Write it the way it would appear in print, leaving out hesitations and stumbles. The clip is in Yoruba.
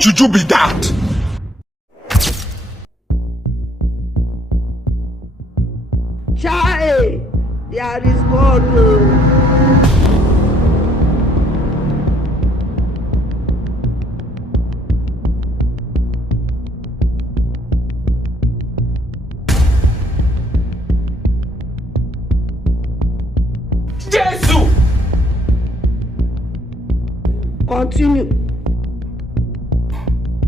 kind juju be that? Chai, there is God. Oh. Jesus! Continue.